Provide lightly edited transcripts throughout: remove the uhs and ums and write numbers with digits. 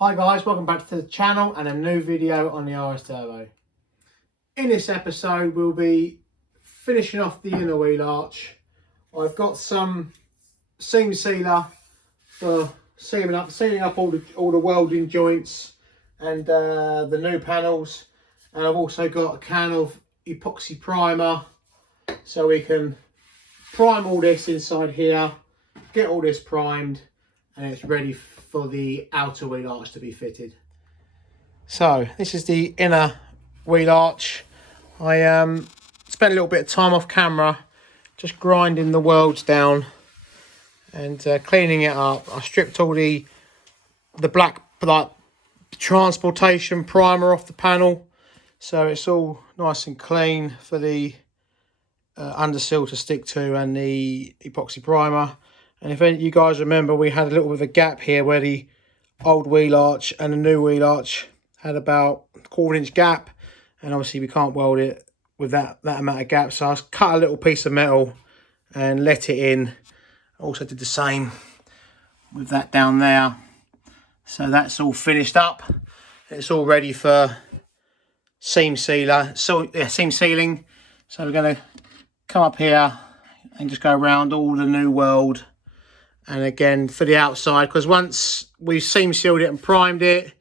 Hi guys, welcome back to the channel and a new video on the RS Turbo. In this episode we'll be finishing off the inner wheel arch. I've got some seam sealer for sealing up all the welding joints and the new panels, and I've also got a can of epoxy primer so we can prime all this inside here, get all this primed, and it's ready for the outer wheel arch to be fitted. So this is the inner wheel arch. I spent a little bit of time off camera just grinding the welds down and cleaning it up. I stripped all the black transportation primer off the panel, so it's all nice and clean for the undersill to stick to and the epoxy primer. And if any of you guys remember, we had a little bit of a gap here where the old wheel arch and the new wheel arch had about a 1/4 inch gap, and obviously we can't weld it with that amount of gap, so I cut a little piece of metal and let it in. Also did the same with that down there, so that's all finished up. It's all ready for seam sealer, so yeah, seam sealing. So we're going to come up here and just go around all the new weld. And again, for the outside, because once we've seam sealed it and primed it,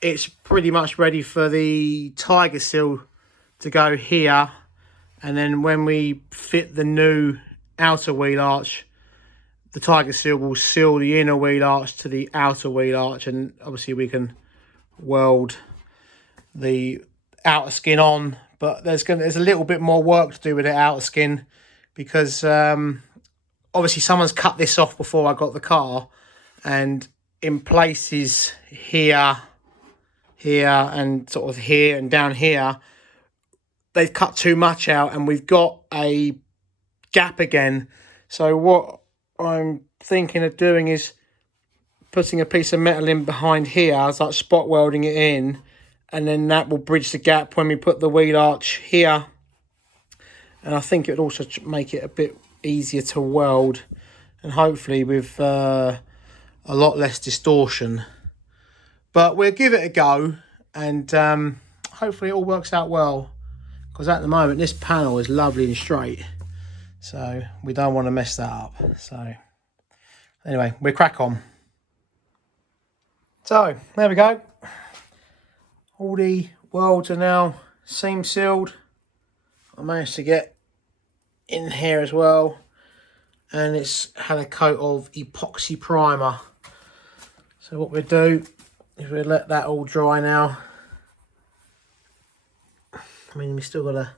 it's pretty much ready for the tiger seal to go here. And then when we fit the new outer wheel arch, the tiger seal will seal the inner wheel arch to the outer wheel arch, and obviously we can weld the outer skin on. But there's a little bit more work to do with the outer skin, because obviously someone's cut this off before I got the car, and in places here, and sort of here and down here, they've cut too much out and we've got a gap again. So what I'm thinking of doing is putting a piece of metal in behind here, I was like spot welding it in, and then that will bridge the gap when we put the wheel arch here. And I think it would also make it a bit easier to weld, and hopefully with a lot less distortion. But we'll give it a go, and hopefully it all works out well, because at the moment this panel is lovely and straight, so we don't want to mess that up. So anyway, we'll crack on. So there we go, all the welds are now seam sealed. I managed to get in here as well, and it's had a coat of epoxy primer. So what we'll do is we'll let that all dry now. I mean, we still got to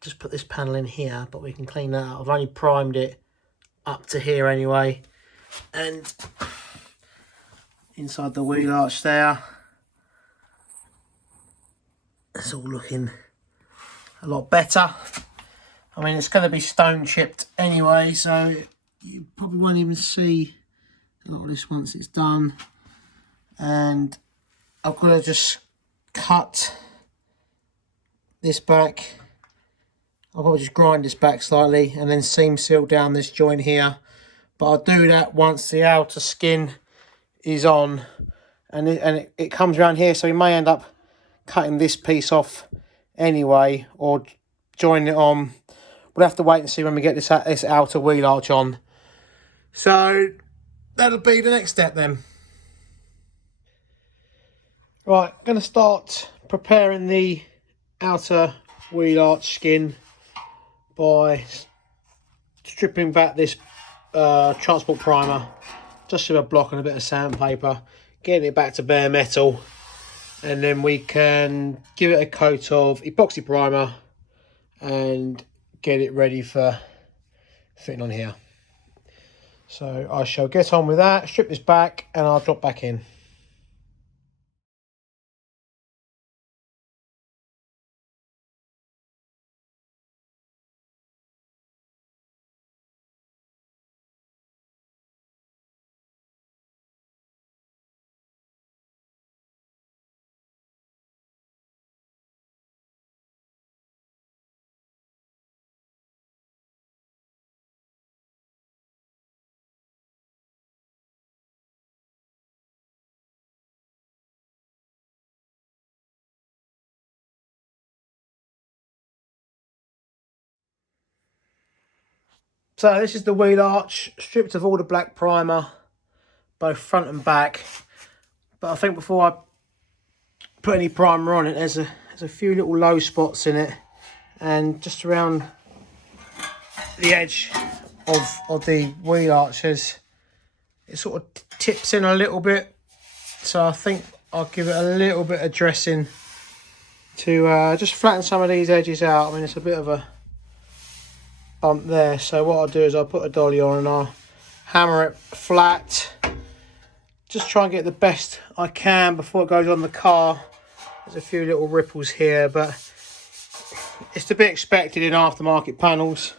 just put this panel in here, but we can clean that up. I've only primed it up to here anyway, and inside the wheel arch there, it's all looking a lot better. I mean, it's going to be stone chipped anyway, so you probably won't even see a lot of this once it's done. And I've got to just cut this back. I'll probably just grind this back slightly and then seam seal down this joint here. But I'll do that once the outer skin is on, and it comes around here, so we may end up cutting this piece off anyway or joining it on. We'll have to wait and see when we get this outer wheel arch on. So that'll be the next step then. Right, going to start preparing the outer wheel arch skin by stripping back this transport primer just with a block and a bit of sandpaper, getting it back to bare metal, and then we can give it a coat of epoxy primer and get it ready for fitting on here. So I shall get on with that, strip this back, and I'll drop back in. So this is the wheel arch, stripped of all the black primer, both front and back. But I think before I put any primer on it, there's a few little low spots in it, and just around the edge of the wheel arches, it sort of tips in a little bit. So I think I'll give it a little bit of dressing to just flatten some of these edges out. I mean, it's a bit of a bump there, so what I'll do is I'll put a dolly on and I'll hammer it flat, just try and get the best I can before it goes on the car. There's a few little ripples here, but it's to be expected in aftermarket panels.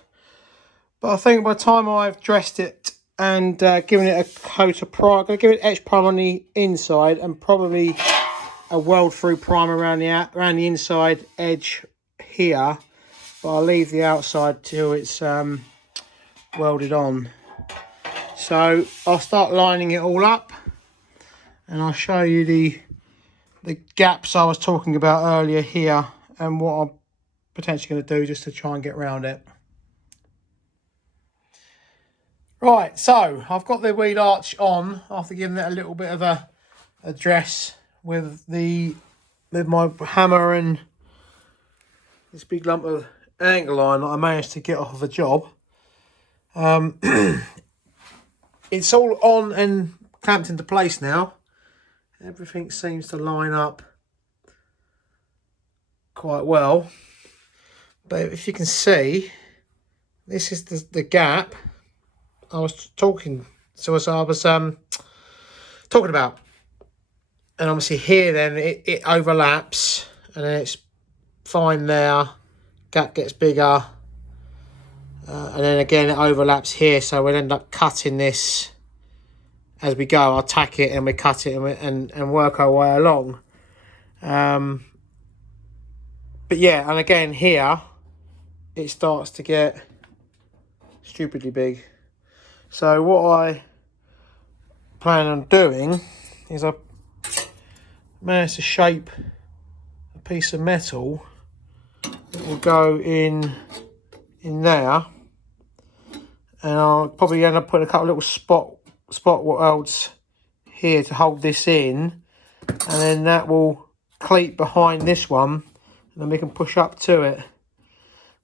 But I think by the time I've dressed it and given it a coat of primer, I'm going to give it etch primer on the inside and probably a weld through primer around the inside edge here. But I'll leave the outside till it's welded on. So I'll start lining it all up, and I'll show you the gaps I was talking about earlier here and what I'm potentially going to do just to try and get around it. Right, so I've got the wheel arch on after giving it a little bit of a dress with my hammer and this big lump of angle iron that I managed to get off of a job. It's all on and clamped into place now. Everything seems to line up quite well. But if you can see, this is the gap I was talking about. And obviously here then it overlaps, and then it's fine there. Gap gets bigger, and then again it overlaps here, so we'll end up cutting this as we go. I'll tack it and we cut it and work our way along. But yeah, and again here it starts to get stupidly big. So what I plan on doing is I managed to shape a piece of metal that will go in there, and I'll probably end up putting a couple of little spot welds here to hold this in, and then that will cleat behind this one, and then we can push up to it.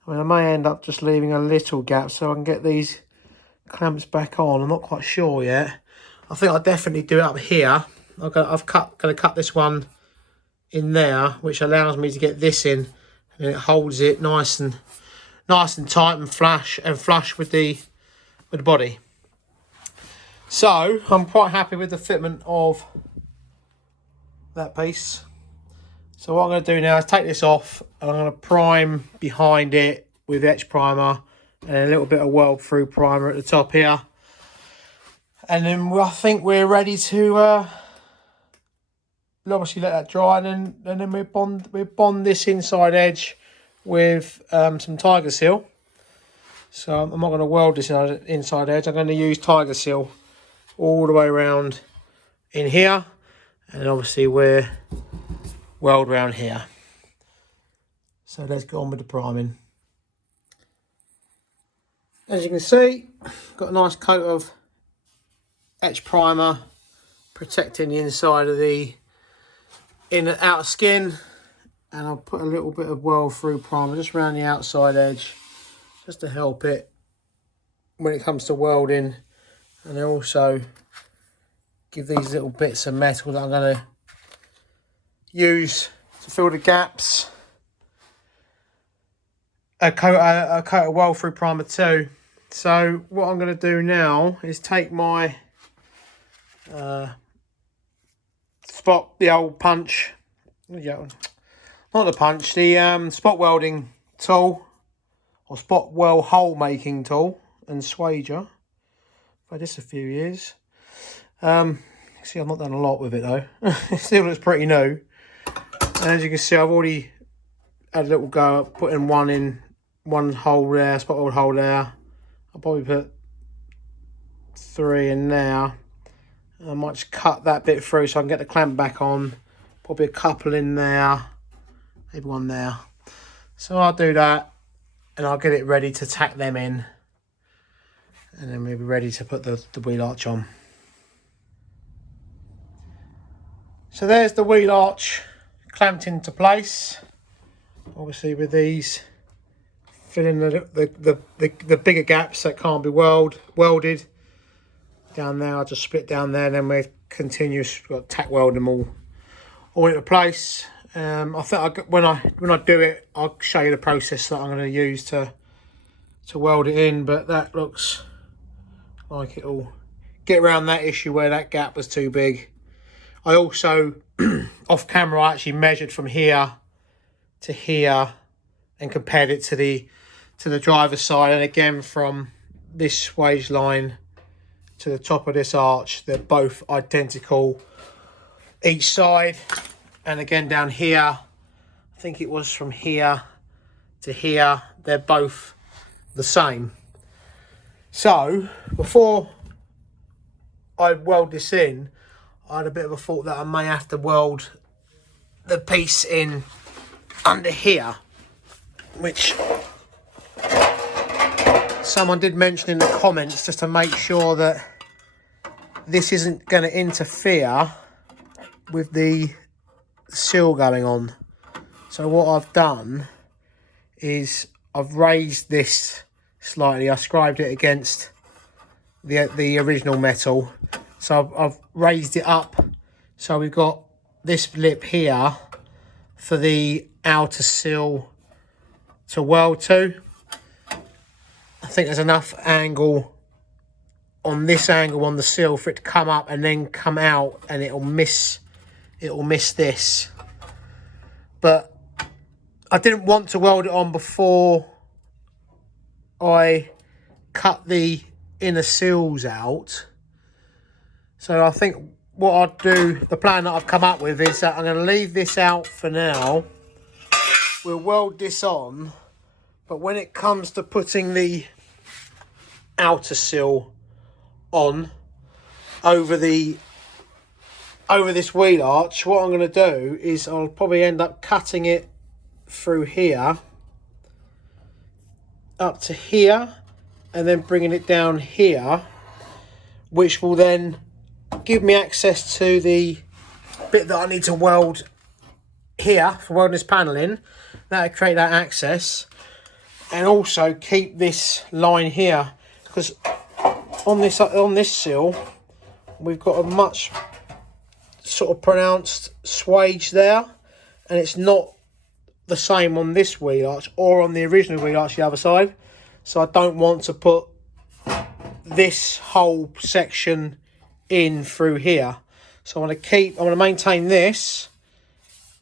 I mean, I may end up just leaving a little gap so I can get these clamps back on. I'm not quite sure yet. I think I'll definitely do it up here. I'm going to cut this one in there, which allows me to get this in, and it holds it nice and tight and flush with the body. So I'm quite happy with the fitment of that piece. So what I'm going to do now is take this off, and I'm going to prime behind it with etch primer and a little bit of weld through primer at the top here. And then I think we're ready to obviously let that dry, and then we bond this inside edge with some Tiger Seal. So I'm not going to weld this inside edge. I'm going to use Tiger Seal all the way around in here, and then obviously we're weld around here. So let's get on with the priming. As you can see, got a nice coat of etch primer protecting the inside of the outer skin, and I'll put a little bit of weld through primer just around the outside edge, just to help it when it comes to welding. And I also give these little bits of metal that I'm going to use to fill the gaps a coat of weld through primer too. So what I'm going to do now is take my the old punch, not the punch, the spot welding tool, or spot weld hole making tool, and swager. I've had this a few years. See, I've not done a lot with it though. It still looks pretty new. And as you can see, I've already had a little go at putting one hole there, spot weld hole there. I'll probably put 3 in there. I might just cut that bit through so I can get the clamp back on. Probably a couple in there, maybe one there. So I'll do that, and I'll get it ready to tack them in. and then we'll be ready to put the wheel arch on. So there's the wheel arch clamped into place. Obviously with these filling the bigger gaps that can't be welded. Down there, I'll just split down there, and then we continue. Got tack weld them all into place. I think when I do it, I'll show you the process that I'm going to use to weld it in. But that looks like it'll get around that issue where that gap was too big. I also off camera I actually measured from here to here and compared it to the driver's side, and again from this wage line to the top of this arch, they're both identical each side. And again down here, I think it was from here to here, they're both the same. So before I weld this in, I had a bit of a thought that I may have to weld the piece in under here, which someone did mention in the comments, just to make sure that this isn't going to interfere with the seal going on. So what I've done is I've raised this slightly. I scribed it against the original metal. So I've raised it up. So we've got this lip here for the outer seal to weld to. I think there's enough angle on this angle on the seal for it to come up and then come out, and it'll miss this. But I didn't want to weld it on before I cut the inner seals out. So I think what I'll do, the plan that I've come up with, is that I'm going to leave this out for now. We'll weld this on, but when it comes to putting the outer seal on over this wheel arch, what I'm going to do is I'll probably end up cutting it through here up to here and then bringing it down here, which will then give me access to the bit that I need to weld here for welding this panel in. That'll create that access, and also keep this line here, because on this seal we've got a much sort of pronounced swage there, and it's not the same on this wheel arch or on the original wheel arch the other side. So I don't want to put this whole section in through here. So I want to maintain this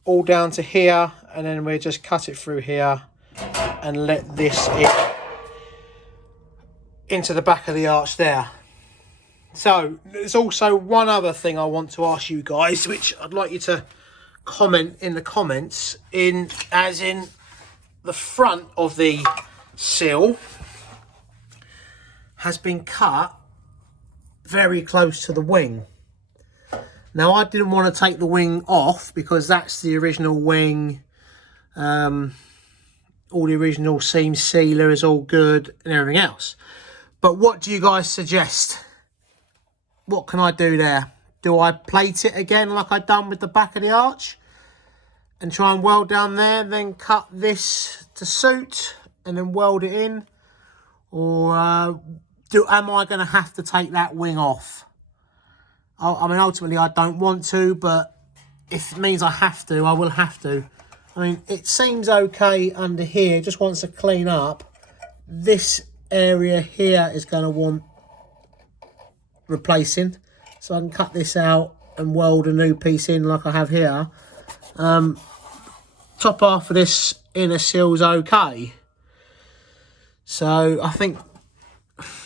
all down to here, and then we'll just cut it through here and let this in into the back of the arch there. So there's also one other thing I want to ask you guys, which I'd like you to comment in the comments, as in the front of the seal has been cut very close to the wing. Now I didn't want to take the wing off because that's the original wing. All the original seam sealer is all good and everything else. But what do you guys suggest? What can I do there? Do I plate it again like I've done with the back of the arch and try and weld down there, then cut this to suit and then weld it in? Or am I going to have to take that wing off? I mean, ultimately I don't want to, but if it means I have to, I will have to. I mean, it seems okay under here. It just wants to clean up. This area here is going to want replacing, so I can cut this out and weld a new piece in like I have here. Top half of this inner seal's okay, so I think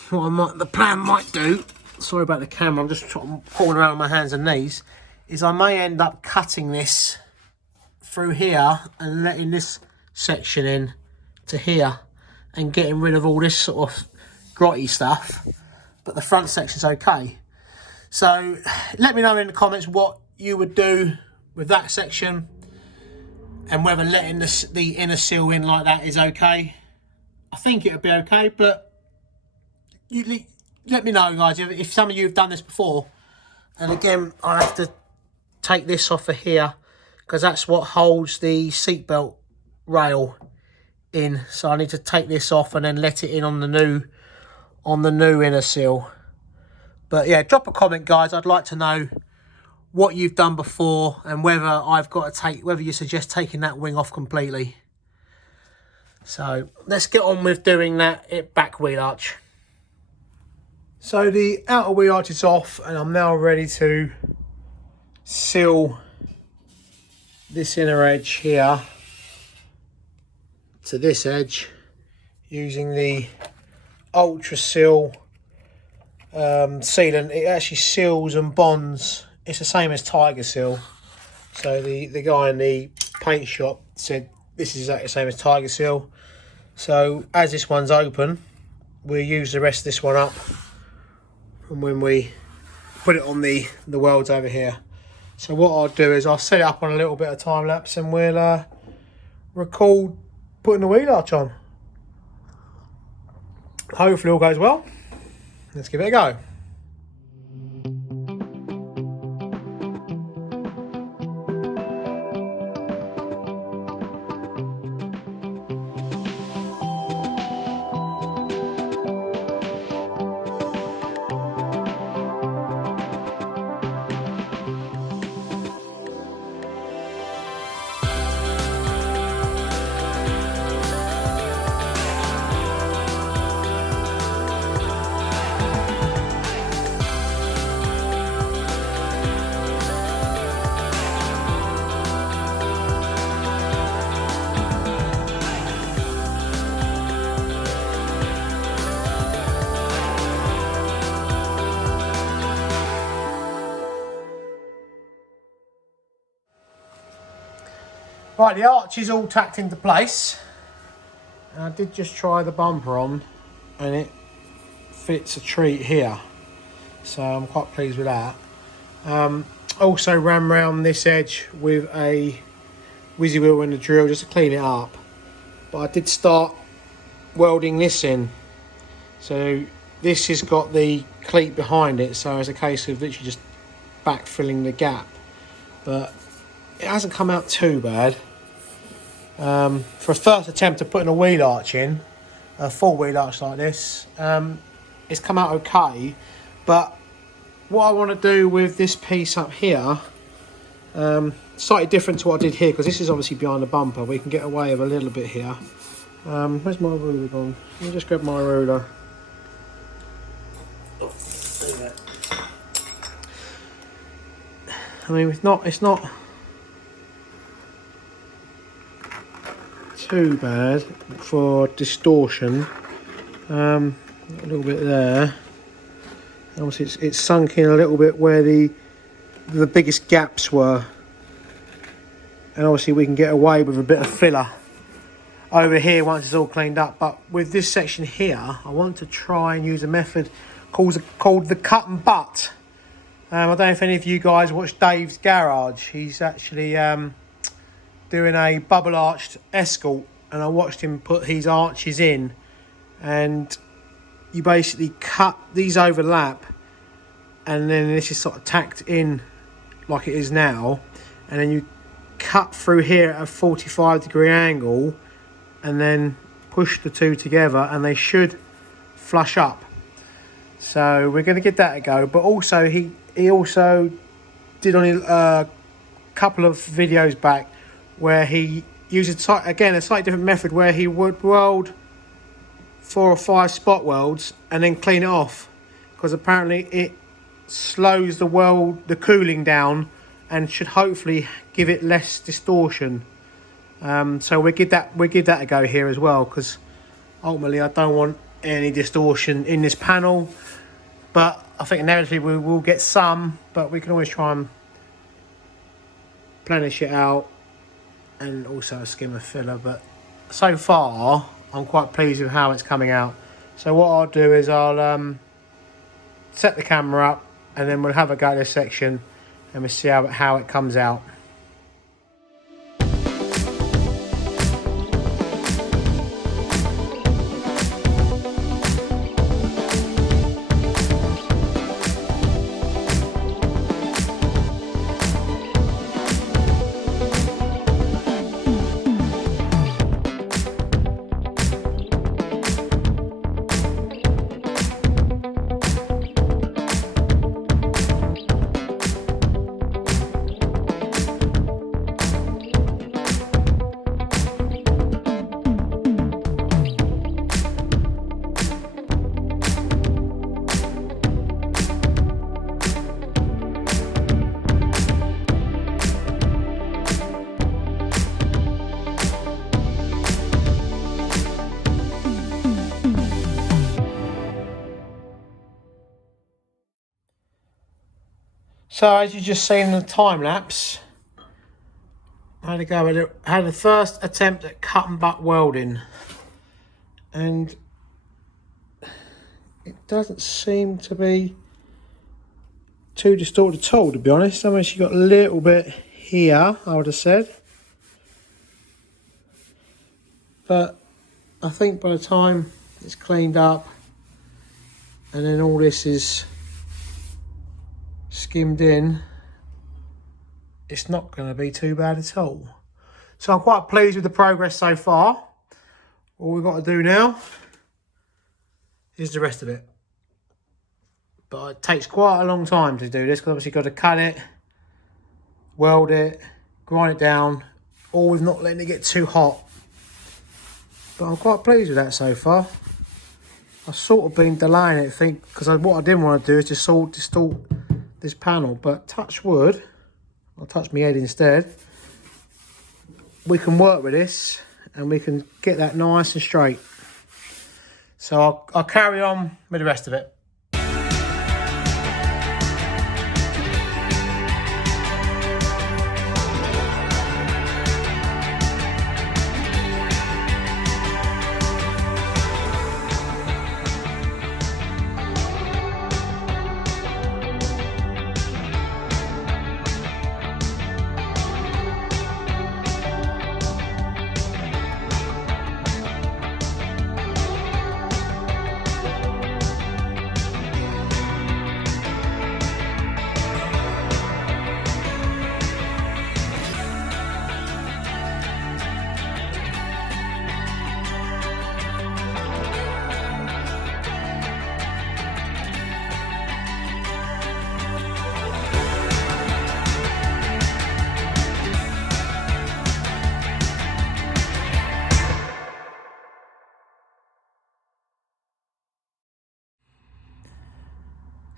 what the plan might do, sorry about the camera, I'm just crawling around on my hands and knees, is I may end up cutting this through here and letting this section in to here and getting rid of all this sort of grotty stuff, but the front section's okay. So let me know in the comments what you would do with that section and whether letting the inner seal in like that is okay. I think it would be okay, but let me know, guys, if some of you have done this before. And again, I have to take this off of here because that's what holds the seatbelt rail in. So I need to take this off and then let it in on the new inner seal. But yeah, drop a comment, guys. I'd like to know what you've done before and whether you suggest taking that wing off completely. So let's get on with doing that back wheel arch. So the outer wheel arch is off and I'm now ready to seal this inner edge here to this edge using the Ultra Seal sealant. It actually seals and bonds. It's the same as Tiger Seal. So the guy in the paint shop said this is exactly the same as Tiger Seal. So as this one's open, we'll use the rest of this one up from when we put it on the welds over here. So what I'll do is I'll set it up on a little bit of time lapse and we'll record putting the wheel arch on. Hopefully all goes well. Let's give it a go. Right, the arch is all tacked into place. And I did just try the bumper on and it fits a treat here. So I'm quite pleased with that. Also ran round this edge with a whizzy wheel and a drill just to clean it up. But I did start welding this in. So this has got the cleat behind it. So it's a case of literally just backfilling the gap. But it hasn't come out too bad. For a first attempt of putting a wheel arch in, a full wheel arch like this, it's come out okay. But what I want to do with this piece up here, slightly different to what I did here, because this is obviously behind the bumper. We can get away with a little bit here. Where's my ruler gone? Let me just grab my ruler. I mean, it's not too bad for distortion. A little bit there. Obviously it's sunk in a little bit where the biggest gaps were, and obviously we can get away with a bit of filler over here once it's all cleaned up. But with this section here, I want to try and use a method called the cut and butt. I don't know if any of you guys watch Dave's Garage. He's actually doing a bubble arched Escort, and I watched him put his arches in, and you basically cut these overlap, and then this is sort of tacked in like it is now, and then you cut through here at a 45-degree angle and then push the two together and they should flush up. So we're going to give that a go. But also he also did on a couple of videos back where he uses, again, a slightly different method where he would weld 4 or 5 spot welds and then clean it off, because apparently it slows the cooling down and should hopefully give it less distortion. So we give that a go here as well, because ultimately I don't want any distortion in this panel. But I think inevitably we will get some, but we can always try and plenish it out, and also a skim of filler. But so far I'm quite pleased with how it's coming out. So what I'll do is I'll set the camera up and then we'll have a go at this section and we'll see how it comes out. So as you just seen in the time lapse, I had to go with it. I had the first attempt at cut and butt welding, and it doesn't seem to be too distorted at all, to be honest. I mean, she got a little bit here, I would have said, but I think by the time it's cleaned up and then all this is skimmed in, it's not going to be too bad at all. So I'm quite pleased with the progress so far. All we've got to do now is the rest of it. But it takes quite a long time to do this, because obviously you've got to cut it, weld it, grind it down, always not letting it get too hot. But I'm quite pleased with that so far. I've sort of been delaying it, because what I didn't want to do is just distort this panel. But touch wood, I'll touch my head instead, we can work with this and we can get that nice and straight. So I'll carry on with the rest of it.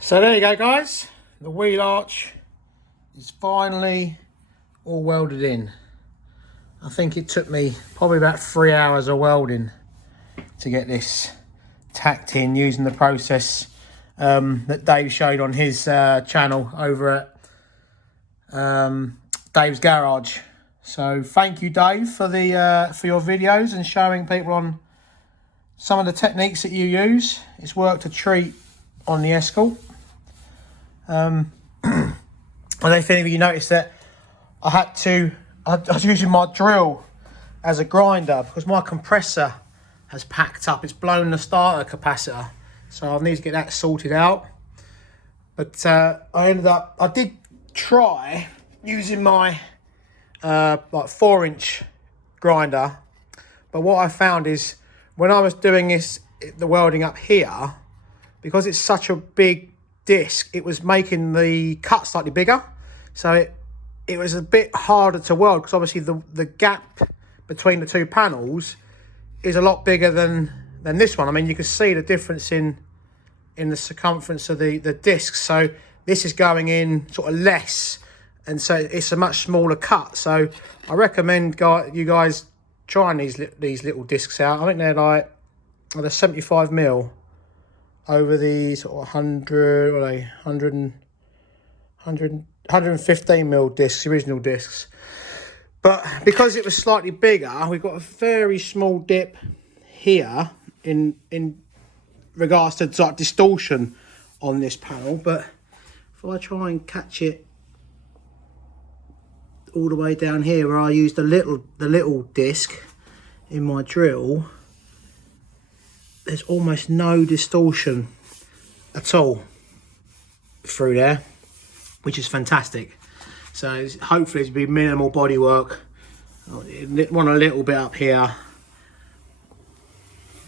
So there you go, guys. The wheel arch is finally all welded in. I think it took me probably about 3 hours of welding to get this tacked in using the process that Dave showed on his channel over at Dave's Garage. So thank you, Dave, for your videos and showing people on some of the techniques that you use. It's worked a treat on the Escort. I don't know if any of you noticed that I was using my drill as a grinder because my compressor has packed up. It's blown the starter capacitor, so I need to get that sorted out. But I did try using my like 4-inch grinder, but what I found is when I was doing the welding up here, because it's such a big disc, it was making the cut slightly bigger, so it was a bit harder to weld, because obviously the gap between the two panels is a lot bigger than this one. I mean, you can see the difference in the circumference of the disc. So this is going in sort of less, and so it's a much smaller cut. So I recommend you guys trying these little discs out. I think they're 75mm over the sort of 115mm discs, original discs. But because it was slightly bigger, we've got a very small dip here in regards to like distortion on this panel. But if I try and catch it all the way down here where I used the little disc in my drill, there's almost no distortion at all through there, which is fantastic. So hopefully it'll be minimal body work. I want a little bit up here,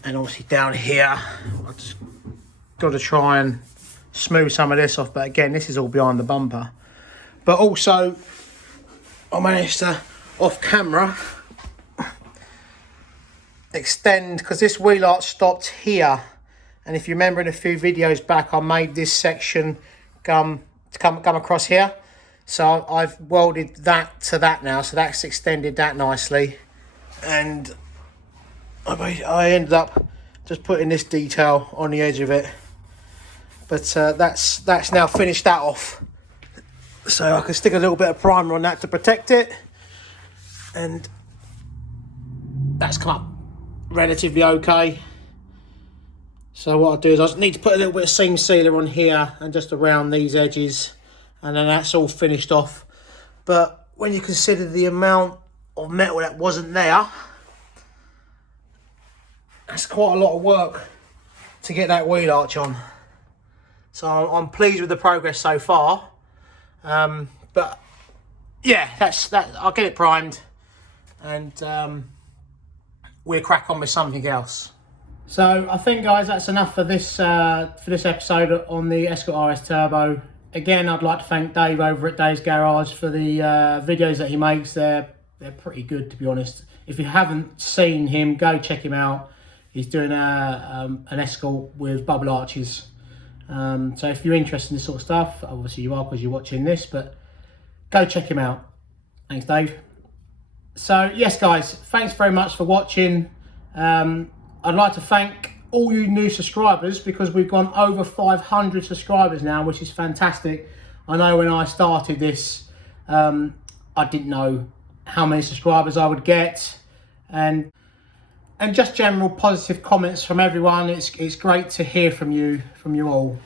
and obviously down here I just got to try and smooth some of this off, but again, this is all behind the bumper. But also I managed to, off camera, extend, because this wheel arch stopped here, and if you remember in a few videos back, I made this section come across here. So I've welded that to that now, so that's extended that nicely, and I ended up just putting this detail on the edge of it. But that's now finished that off. So I can stick a little bit of primer on that to protect it. And that's come up relatively okay. So what I'll do is I just need to put a little bit of seam sealer on here and just around these edges, and then that's all finished off. But when you consider the amount of metal that wasn't there, that's quite a lot of work to get that wheel arch on. So I'm pleased with the progress so far. But yeah, that's that. I'll get it primed, and we'll crack on with something else. So I think, guys, that's enough for this episode on the Escort RS Turbo. Again, I'd like to thank Dave over at Dave's Garage for the videos that he makes. They're pretty good, to be honest. If you haven't seen him, go check him out. He's doing an Escort with bubble arches. So if you're interested in this sort of stuff, obviously you are because you're watching this, but go check him out. Thanks, Dave. So yes, guys, thanks very much for watching. I'd like to thank all you new subscribers, because we've gone over 500 subscribers now, which is fantastic. I know when I started this, I didn't know how many subscribers I would get, and just general positive comments from everyone. It's great to hear from you all.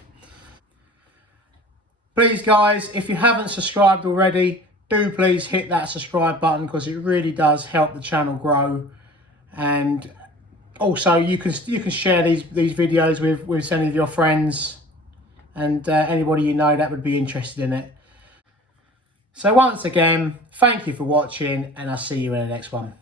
Please, guys, if you haven't subscribed already, do please hit that subscribe button, because it really does help the channel grow. And also, you can share these videos with any of your friends and anybody you know that would be interested in it. So once again, thank you for watching, and I'll see you in the next one.